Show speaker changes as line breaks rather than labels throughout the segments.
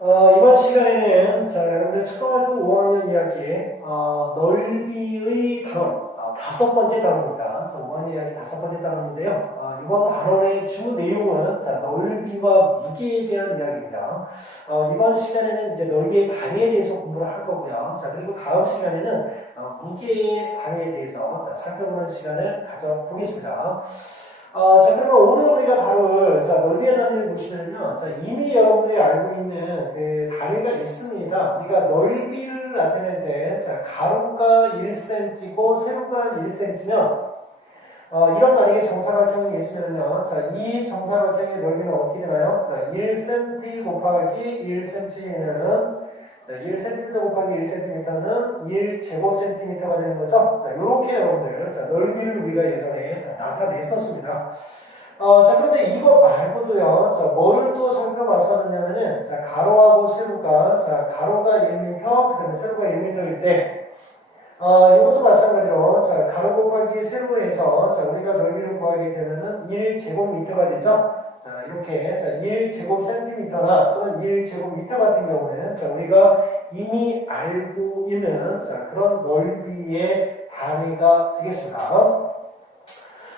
어, 이번 시간에는 자, 여러분들 초등학교 5학년 이야기 어, 넓이의 단원 어, 다섯 번째 단원입니다. 자, 5학년 이야기 다섯 번째 단원인데요. 어, 이번 단원의 주 내용은 자, 넓이와 무게에 대한 이야기입니다. 어, 이번 시간에는 이제 넓이의 단위에 대해서 공부를 할 거고요. 자, 그리고 다음 시간에는 어, 무게의 단위에 대해서 자, 살펴보는 시간을 가져보겠습니다. 어, 자, 그러면 오늘 우리가 다룰, 자, 넓이의 단위를 보시면요. 자, 이미 여러분들이 알고 있는 그 단위가 있습니다. 우리가 넓이를 나타낼 때, 자, 가로가 1cm고 세로가 1cm면, 어, 이런 만약에 정사각형이 있으면요. 자, 이 정사각형의 넓이는 어떻게 되나요? 자, 1cm 곱하기 1cm는 자, 1cm 곱하기 1cm는 1제곱cm가 되는 거죠. 자, 이렇게 여러분들 자, 넓이를 우리가 예전에 나타냈었습니다. 어, 자, 그런데 이거 말고도요, 자, 뭐를 또 살펴봤었냐면은, 자, 가로하고 세로가, 자, 가로가 1m, 그 다음에 세로가 1m일 때, 어, 이것도 마찬가지로, 자, 가로 곱하기 세로에서, 자, 우리가 넓이를 구하게 되면은 1제곱미터가 되죠? 자, 이렇게, 자, 1 제곱 센티미터나 또는 1 제곱 미터 같은 경우는, 자, 우리가 이미 알고 있는, 자, 그런 넓이의 단위가 되겠습니다.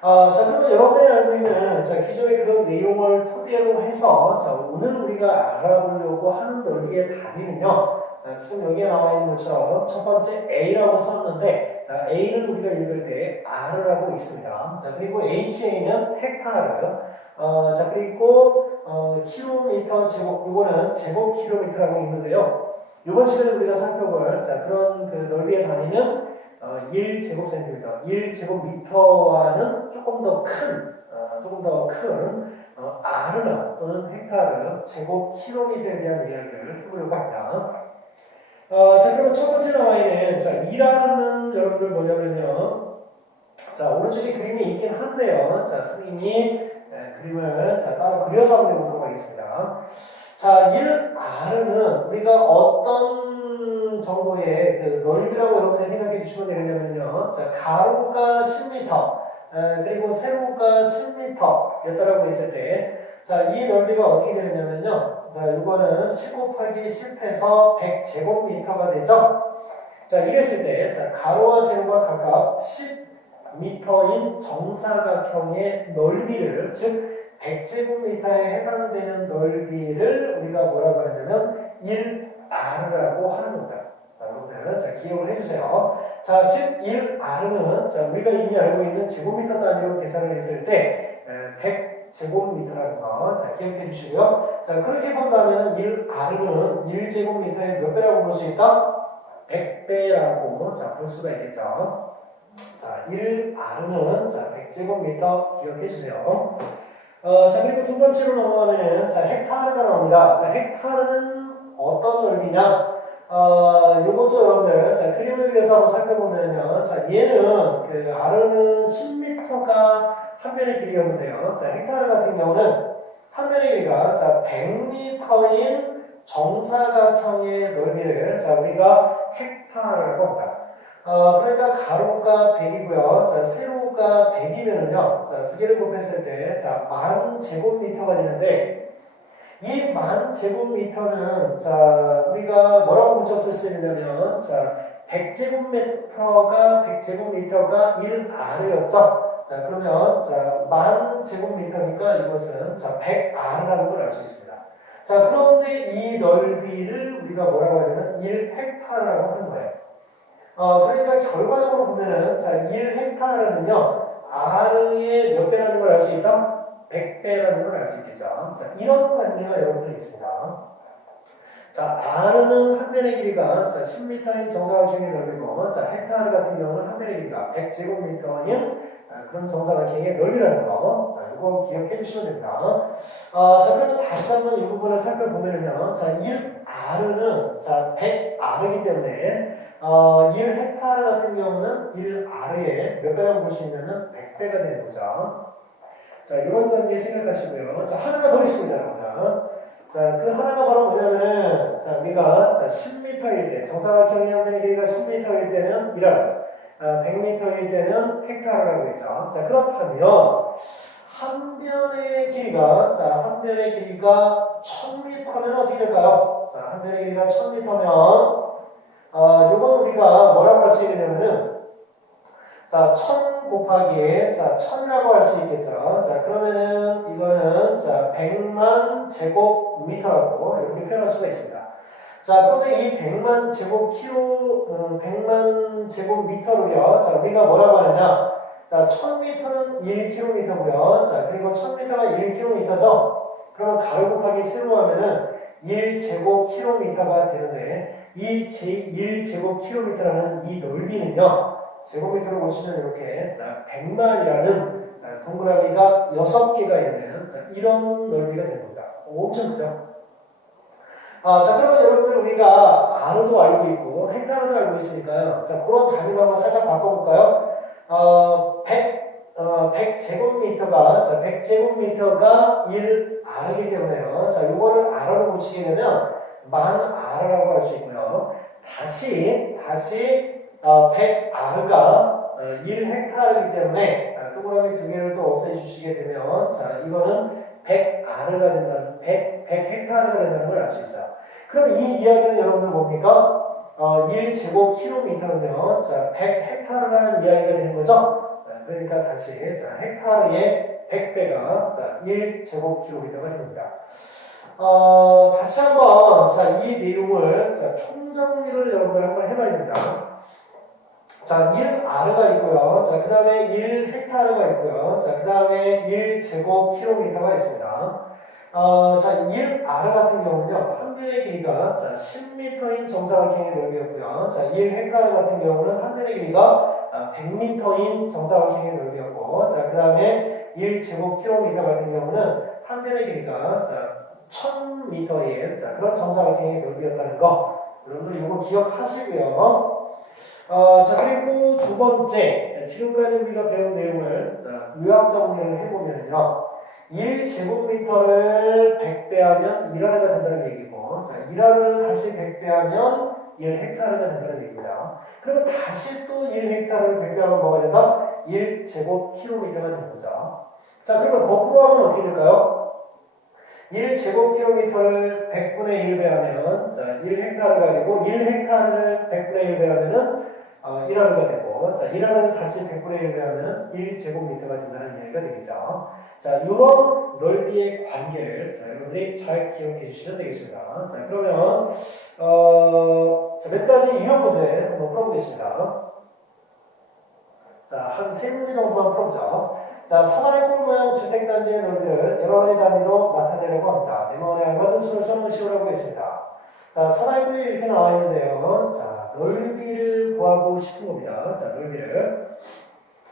아, 자, 그러면 여러분들이 알고 있는, 자, 기존의 그런 내용을 토대로 해서, 자, 오늘 우리가 알아보려고 하는 넓이의 단위는요, 자, 지금 여기에 나와 있는 것처럼 첫 번째 A라고 썼는데, 자, A는 우리가 읽을 때 R이라고 있습니다. 자, 그리고 HA는 헥타르, 어, 자, 그리고, 어, 킬로미터 제곱, 이거는 제곱 킬로미터라고 있는데요. 이번 시간에 우리가 살펴볼, 자, 그런 그 넓이의 단위는 어, 1 제곱 센티미터, 1 제곱 미터와는 조금 더 큰, 어, 조금 더 큰, 어, 아르나 또는 헥타르, 제곱 킬로미터에 대한 이야기를 해보려고 합니다. 어, 자, 그러면 첫 번째 나와 있는, 자, 이라는 여러분들 뭐냐면요. 자, 오른쪽에 그림이 있긴 한데요. 자, 선생님이 네, 그림을 자, 따로 그려서 한번 해보도록 하겠습니다. 자, 1R은 우리가 어떤 정도의 그 넓이라고 여러분이 생각해 주시면 되냐면요. 자, 가로가 10m, 에, 그리고 세로가 10m였다라고 했을 때, 자, 이 넓이가 어떻게 되냐면요. 자, 이거는 10 곱하기 10해서 100제곱미터가 되죠. 자, 이랬을 때, 자, 가로와 세로가 각각 10m인 정사각형의 넓이를, 즉, 100제곱미터에 해당되는 넓이를 우리가 뭐라고 하냐면 1R이라고 하는 겁니다. 자, 여러분들, 자, 기억을 해주세요. 자, 즉, 1R은, 자, 우리가 이미 알고 있는 제곱미터 단위로 계산을 했을 때, 에, 100제곱미터라는 거, 자, 기억해 주시고요. 자, 그렇게 본다면 1R은 1제곱미터의 몇 배라고 볼 수 있다? 100배라고, 자, 볼 수가 있겠죠. 자, 1R은, 자, 100제곱미터 기억해 주세요. 어, 자, 그리고 두 번째로 넘어가면은, 자, 헥타르가 나옵니다. 자, 헥타르는 어떤 넓이냐? 어, 요것도 여러분들, 자, 그림을 그려서 한번 살펴보면요. 자, 얘는, 그, R은 10m가 한 면의 길이였는데요. 자, 헥타르 같은 경우는 한 면의 길이가, 자, 100m인 정사각형의 넓이를, 자, 우리가 헥타르라고 합니다. 어, 그러니까 가로가 100이고요. 자, 세로가 100이면은요. 자, 두 개를 곱했을 때, 자, 만 제곱미터가 되는데, 이 만 제곱미터는, 자, 우리가 뭐라고 붙였을 수 있냐면, 자, 100제곱미터가, 100제곱미터가 1R이었죠. 자, 그러면, 자, 만 제곱미터니까 이것은, 자, 100R이라는 걸 알 수 있습니다. 자, 그런데 이 넓이를 우리가 뭐라고 하냐면, 1헥타르라고 하는. 어, 그러니까 결과적으로 보면은, 자, 1 헥타르는요, R의 몇 배라는 걸 알 수 있다? 100배라는 걸 알 수 있겠죠. 자, 이런 관계가 여러분들 있습니다. 자, R는 한 면의 길이가 자, 10m인 정사각 형의 넓이고, 자, 헥타르 같은 경우는 한 면의 길이가 100제곱미터인 아, 그런 정사각 형의 넓이라는 거, 아, 이거 기억해 주시면 됩니다. 어, 자, 그러면 다시 한번 이 부분을 살펴보면요. 자, 1R는 자, 100R이기 때문에 어, 1 헥타르 같은 경우는 1R에 몇 배라고 있냐면 100배가 되는 거죠. 자, 이런 관계 생각하시고요. 자, 하나가 더 있습니다, 여러분. 자, 그 하나가 바로 뭐냐면은, 자, 우리가 자, 10m일 때, 정사각형의 한 면의 길이가 10m일 때는 1R, 아, 100m일 때는 헥타르라고 했죠. 자, 그렇다면, 한 변의 길이가, 자, 한 변의 길이가 1000m면 어떻게 될까요? 자, 한 변의 길이가 1000m면, 어, 요건 우리가 뭐라고 할 수 있냐면은, 자, 1000 곱하기, 자, 1000이라고 할 수 있겠죠. 자, 그러면은 이거는, 자, 100만 제곱미터라고 이렇게 표현할 수가 있습니다. 자, 그런데 이 100만 제곱 키로, 음, 100만 제곱미터를요, 자, 우리가 뭐라고 하느냐. 자, 1000m는 1km고요. 자, 그리고 1000m가 1km죠. 그러면 가로 곱하기 세로 하면은 1제곱km가 되는데, 이 1제곱km라는 이 넓이는요, 제곱미터로 보시면 이렇게, 자, 100만이라는 동그라미가 6개가 있는, 자, 이런 넓이가 겁니다. 엄청 크죠? 아, 자, 그러면 여러분들 우리가 아르도 알고 있고, 헥타르도 알고 있으니까요. 자, 그런 단위로 한번 살짝 바꿔볼까요? 어, 100, 어, 100제곱미터가, 자, 100제곱미터가 1R이기 때문에요. 자, 요거를 R로 붙이게 되면, 만 R라고 할 수 있고요. 다시, 다시, 어, 100R가 1헥타르이기 때문에, 아, 동그라미 두 개를 또 없애주시게 되면, 자, 이거는 100R가 된다는, 100, 100헥타르가 된다는 걸 알 수 있어요. 그럼 이 이야기는 여러분들 뭡니까? 어, 1제곱킬로미터는요, 자, 100헥타르라는 이야기가 되는 거죠? 자, 그러니까 다시, 자, 헥타르의 100배가, 자, 1제곱킬로미터가 됩니다. 어, 다시 한번, 자, 이 내용을, 자, 총정리를 여러분들 한번 해봐야 됩니다. 자, 1R가 있고요. 자, 그 다음에 1헥타르가 있고요. 자, 그 다음에 1제곱킬로미터가 있습니다. 어, 자, 1R 같은 경우는요, 한 변의 길이가 자, 10m인 정사각형의 넓이였고요. 자, 1 헥타르 같은 경우는 한 변의 길이가 아, 100m인 정사각형의 넓이였고, 자, 그 다음에 1 제곱킬로미터 같은 경우는 한 변의 길이가 자, 1000m인 자, 그런 정사각형의 넓이였다는 거. 여러분들 이거 기억하시고요. 어, 자, 그리고 두 번째, 지금까지 우리가 배운 내용을 자, 요약 정리를 해보면요. 1제곱미터를 100배하면 1알가 된다는 얘기고, 자, 1알을 다시 100배하면 1헥타르가 된다는 얘기입니다. 그러면 다시 또 1헥타르를 100배하면 뭐가 된다? 1제곱킬로미터가 되는 거죠. 자, 그러면 거꾸로 하면 어떻게 될까요? 1 제곱킬로미터를 100분의 1 배하면, 자, 1헥타르가 되고, 1헥타르를 100분의 1 배하면은, 어, 1알가 되고, 자, 1알을 다시 100분의 1 배하면은 1제곱미터가 된다는 이야기가 되겠죠. 자, 이런 넓이의 관계를 자, 여러분들이 잘 기억해 주시면 되겠습니다. 자, 그러면 어, 자, 몇 가지 유형 문제 한번 풀어보겠습니다. 자, 한 세 문제 정도만 풀어보죠. 자, 사다리 꼴 모양 주택단지의 넓이를 네모의 단위로 나타내려고 합니다. 네모의 알맞은 수를 씌우라고 했습니다. 자, 사다리 꼴이 이렇게 나와 있는데요. 자, 넓이를 구하고 싶은 겁니다. 자, 넓이를.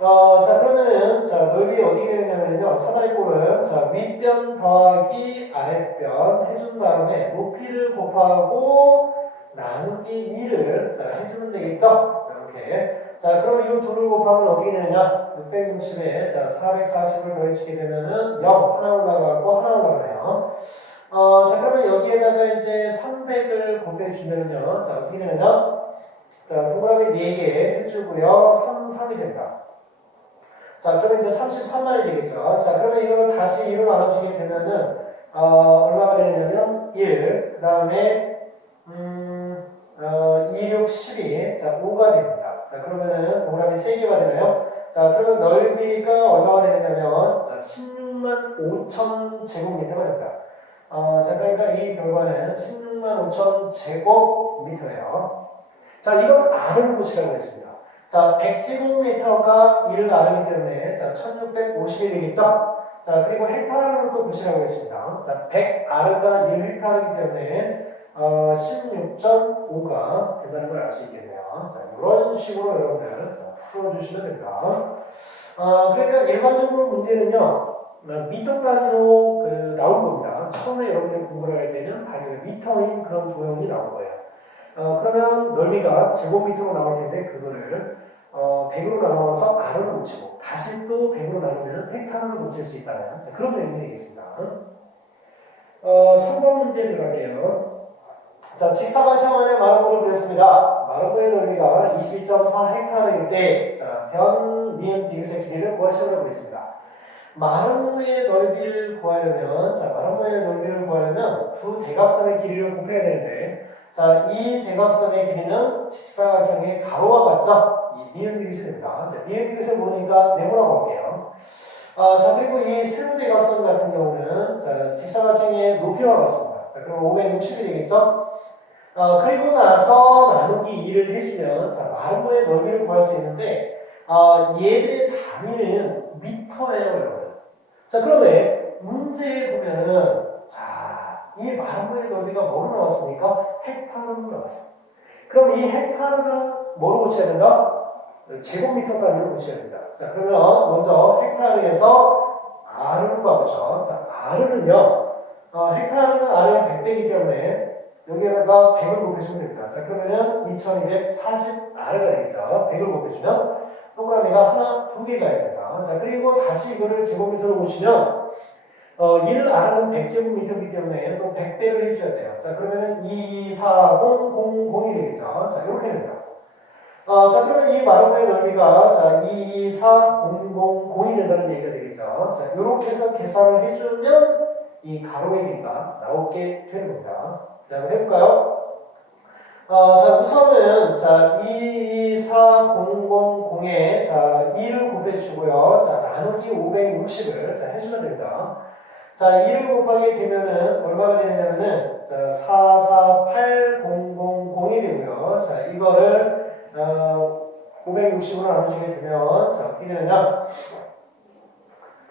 어, 자, 그러면은, 자, 넓이 어떻게 되냐면요. 사다리꼴을, 자, 윗변 더하기 아랫변 해준 다음에 높이를 곱하고 나누기 2를, 자, 해주면 되겠죠? 자, 이렇게. 자, 그럼 이 둘을 곱하면 어떻게 되느냐? 660에, 자, 440을 더해주게 되면은 0, 하나 올라가고 하나 올라가네요. 어, 자, 그러면 여기에다가 이제 300을 곱해주면요. 자, 어떻게 되느냐? 자, 동그라미 4개 해주고요. 3, 3이 됩니다. 자, 그러면 이제 33만이 되겠죠. 자, 그러면 이거를 다시 2로 나눠주게 되면은, 어, 얼마가 되냐면, 1, 그 다음에, 음, 어, 2, 6, 12, 자, 5가 됩니다. 자, 그러면은 동그라미 3개가 되나요? 자, 그러면 넓이가 얼마가 되냐면, 자, 16만 5천 제곱미터가 됩니다. 어, 자, 그러니까 이 결과는 16만 5천 제곱미터예요. 자, 이걸 R을 보시라고 했습니다. 자, 100제곱미터가 1을 나누기 때문에 자, 1650이 되겠죠? 자, 그리고 헥타르를 또 보시라고 했습니다. 자, 100R가 1헥타르이기 때문에 어, 16.5가 된다는 걸 알 수 있겠네요. 자, 이런 식으로 여러분들 자, 풀어주시면 됩니다. 어, 그러니까 일반적으로 문제는요, 어, 미터 단위로 그, 나올 겁니다. 처음에 여러분들이 공부를 할 때는 단위가 미터인 그런 도형이 나올 거예요. 어, 그러면 넓이가 제곱미터로 나올 텐데 그거를 어, 100으로 나눠서 R을 붙이고 다시 또 100으로 나누면 헥타르를 붙일 수 있다는 자, 그런 내용이 되겠습니다. 어, 3번 문제 들어갈게요. 자, 직사각형 안에 마름모를 그렸습니다. 마름모의 넓이가 22.4 헥타르일 때, 자, 변, 니은, 디귿의 길이를 구하시라고 했습니다. 마름모의 넓이를 구하려면, 자, 마름모의 넓이를 구하려면 두 대각선의 길이를 곱해야 되는데, 자, 이 대각선의 길이는 직사각형의 가로와 같죠? 이 니은 디귿이 됩니다. 자, 니은 디귿을 모르니까 네모라고 할게요. 아, 자, 그리고 이 세로 대각선 같은 경우는, 자, 직사각형의 높이와 같습니다. 자, 그럼 560이 되겠죠? 어, 그리고 나서 나누기 2를 해주면, 자, 마름모의 넓이를 구할 수 있는데, 아, 얘들의 단위는 미터예요, 여러분. 자, 그런데 문제에 보면은, 자, 이 마름모의 넓이가 뭐로 나왔습니까? 헥타르로 나왔습니다. 그럼 이 헥타르는 뭐로 고쳐야 된다? 제곱미터 단위로 고쳐야 된다. 자, 그러면 먼저 헥타르에서 R로 가보죠. 자, R는요, 어, 헥타르는 R의 100배이기 때문에 여기에다가 100을 곱해주면 됩니다. 자, 그러면은 2240R가 되겠죠. 100을 곱해주면 동그라미가 하나, 두 개가 됩니다. 자, 그리고 다시 이거를 제곱미터로 고치면 어, 1을 R은 100제곱미터이기 때문에 또 100배를 해줘야 돼요. 자, 그러면은 2, 4, 0, 0, 0이 되겠죠. 자, 이렇게 됩니다. 어, 자, 그러면 이 마름모의 넓이가 자, 2, 4, 0, 0, 0이 된다는 얘기가 되겠죠. 자, 이렇게 해서 계산을 해주면 이 길이가 나오게 되는 겁니다. 자, 해볼까요? 어, 자, 우선은, 자, 2, 2, 4, 0, 0, 0에, 자, 2를 곱해주고요. 자, 나누기 560을, 자, 해주면 됩니다. 자, 2를 곱하게 되면은, 얼마가 되냐면은, 자, 4, 4, 8, 0, 0, 0이 되고요. 자, 이거를, 어, 560으로 나눠주게 되면, 자, 어떻게 되느냐?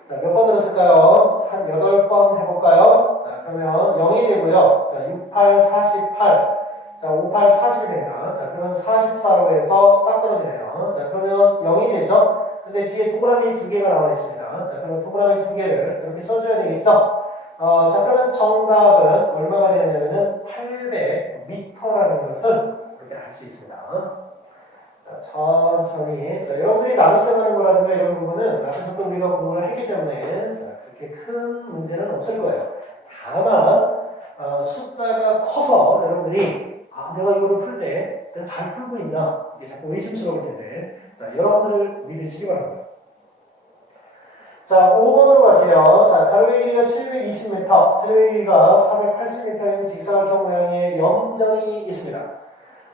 자, 몇 번 들었을까요? 한 8번 해볼까요? 자, 그러면 0이 되고요. 자, 6, 8, 48. 자, 5, 8, 40이 됩니다. 자, 그러면 44로 해서 딱 떨어지네요. 자, 그러면 0이 되죠? 근데 뒤에 동그라미 두 개가 나와 있습니다. 자, 그럼 동그라미 두 개를 이렇게 써줘야 되겠죠? 어, 자, 그러면 정답은 얼마가 되냐면은 800m라는 것을 이렇게 알 수 있습니다. 자, 천천히. 자, 여러분들이 나눠 생각하는 거라든가 이런 부분은 앞에서도 우리가 공부를 했기 때문에 자, 큰 문제는 없을 거예요. 다만, 어, 숫자가 커서 여러분들이 아, 내가 이거를 풀때잘 풀고 있나? 이게 자꾸 의심스러울 텐데. 자, 여러분들을 믿으시기 바랍니다. 자, 5번으로 갈게요. 자, 가로의 길이가 720m, 세로의 길이가 480m인 직사각형 모양의 염전이 있습니다.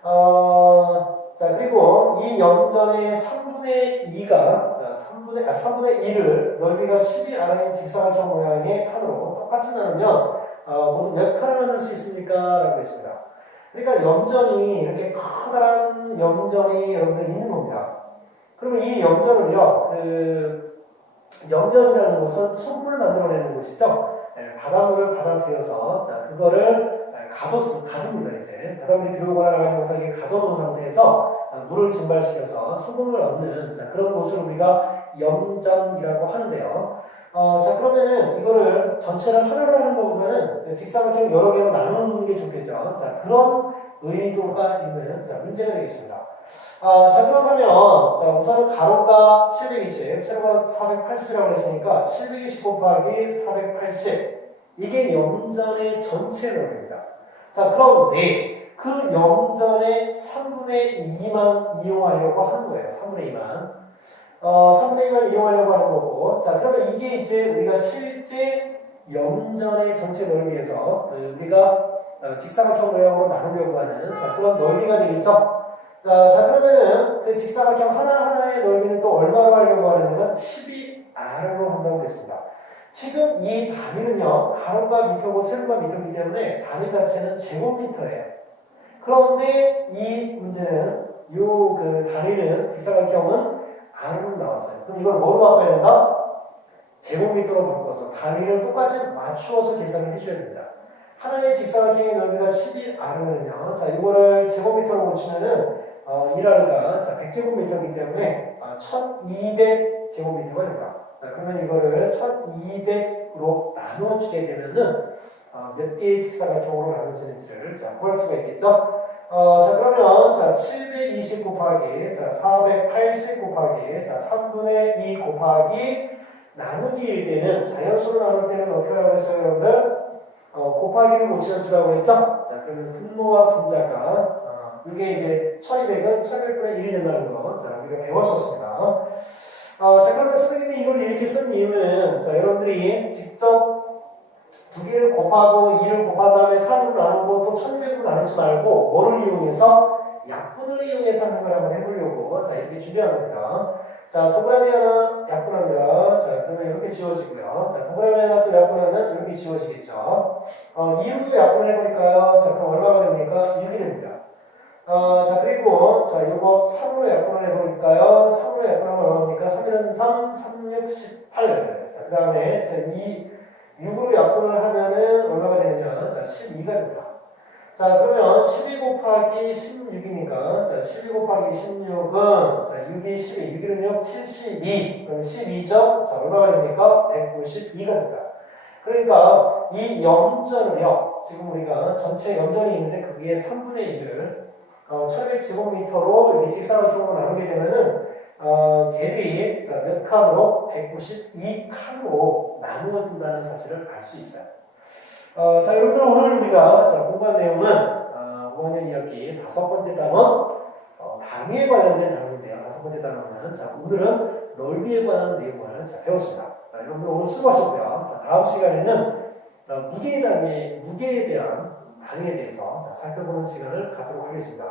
어, 자, 그리고 이 염전의 3분의 2가, 자, 3분의, 아, 3분의 1을 넓이가 10이 아래인 직사각형 모양의 칸으로 똑같이 나누면, 어, 몇 칸을 만들 수 있습니까? 라고 했습니다. 그러니까 염전이 이렇게 커다란 염전이 여러분들 있는 겁니다. 그러면 이 염전을요, 그, 염전이라는 것은 솜을 만들어내는 곳이죠. 예, 바닷물을 받아들여서, 자, 그거를 예, 가뒀, 가둡니다, 이제. 바닷물이 들어오거나 나가지 못하게 가둬놓은 상태에서 아, 물을 증발시켜서 소금을 얻는, 자, 그런 곳을 우리가 염전이라고 하는데요. 어, 자, 그러면은 이거를 전체를 하나로 하는 것보다는 직사각형 여러 개로 나누는 게 좋겠죠. 자, 그런 의도가 있는, 자, 문제가 되겠습니다. 아, 자, 그렇다면, 자, 우선 가로가 720, 세로가 480이라고 했으니까 720 곱하기 480. 이게 염전의 전체 넓이입니다. 자, 그런데 그 염전의 3분의 2만 이용하려고 하는 거예요. 3분의 2만. 어, 3분의 2만 이용하려고 하는 거고. 자, 그러면 이게 이제 우리가 실제 염전의 전체 넓이에서 그 우리가 어, 직사각형 모양으로 나누려고 하는 자, 그런 넓이가 되겠죠? 자, 자, 그러면은 그 직사각형 하나하나의 넓이는 또 얼마로 하려고 하냐면 12R로 한다고 했습니다. 지금 이 단위는요, 가로가 미터고 세로가 미터이기 때문에 단위 자체는 제곱미터예요. 그런데 이 문제는 요 그 단위는 직사각형은 R로 나왔어요. 그럼 이걸 뭐로 바꿔야 된다? 제곱미터로 바꿔서 단위를 똑같이 맞추어서 계산을 해줘야 됩니다. 하나의 직사각형의 넓이가 12R이면요. 자, 이거를 제곱미터로 고치면은 어, 1R가 자, 100제곱미터이기 때문에 아, 1200제곱미터가 됩니다. 자, 그러면 이거를 1200으로 나누어주게 되면은 어, 몇 개의 직사각형으로 나눠지는지를 자, 구할 수가 있겠죠? 어, 자, 그러면 자, 720 곱하기 자, 480 곱하기 자, 3분의 2 곱하기 나누기일 때는 자연수로 나눌 때는 어떻게 하라고 했어요, 여러분들? 어, 곱하기를 고치는 수라고 했죠? 자, 그러면 분모와 분자가 어, 이게 이제 1200은 1100분의 1이 된다는 거. 자, 우리가 배웠었습니다. 어, 자, 그러면 선생님이 이걸 이렇게 쓴 이유는, 자, 여러분들이 직접 두 개를 곱하고 2를 곱한 다음에 3으로 나누고 또 1600으로 나누지 말고, 뭐를 이용해서? 약분을 이용해서 하는 걸 한번 해보려고, 자, 이렇게 준비한 겁니다. 자, 동그라미 하나 약분하면, 자, 그러면 이렇게 지워지고요. 자, 동그라미 하나 또 약분하면 이렇게 지워지겠죠. 어, 2로 약분을 해보니까요. 자, 그럼 얼마가 됩니까? 6이 됩니다. 어, 자, 그리고, 자, 요거 3으로 약분을 해보니까요. 3 3은 3, 3, 6, 18. 자, 그 다음에, 자, 2, 6으로 약분을 하면은 얼마가 되느냐? 자, 12가 됩니다. 자, 그러면 12 곱하기 16이니까, 자, 12 곱하기 16은, 자, 6이 12, 6이는 6, 72. 그럼 12죠? 자, 얼마가 됩니까? 192가 됩니다. 그러니까, 이 염전을요, 지금 우리가 전체 염전이 있는데, 그게 3분의 1을, 어, 1100제곱미터로 이렇게 직사각형으로 나누게 되면은, 어, 갭이, 자, 몇 칸으로? 192칸으로 나누어진다는 사실을 알 수 있어요. 어, 자, 여러분들 오늘 우리가 자, 공부한 내용은 어, 5학년 2학기 다섯 번째 단원 어, 단위에 관련된 단어인데요. 다섯 번째 단어는 자, 오늘은 넓이에 관한 내용을 자, 배웠습니다. 자, 여러분들 오늘 수고하셨고요. 자, 다음 시간에는 어, 무게 단위, 무게에 대한 단위에 대해서 자, 살펴보는 시간을 갖도록 하겠습니다.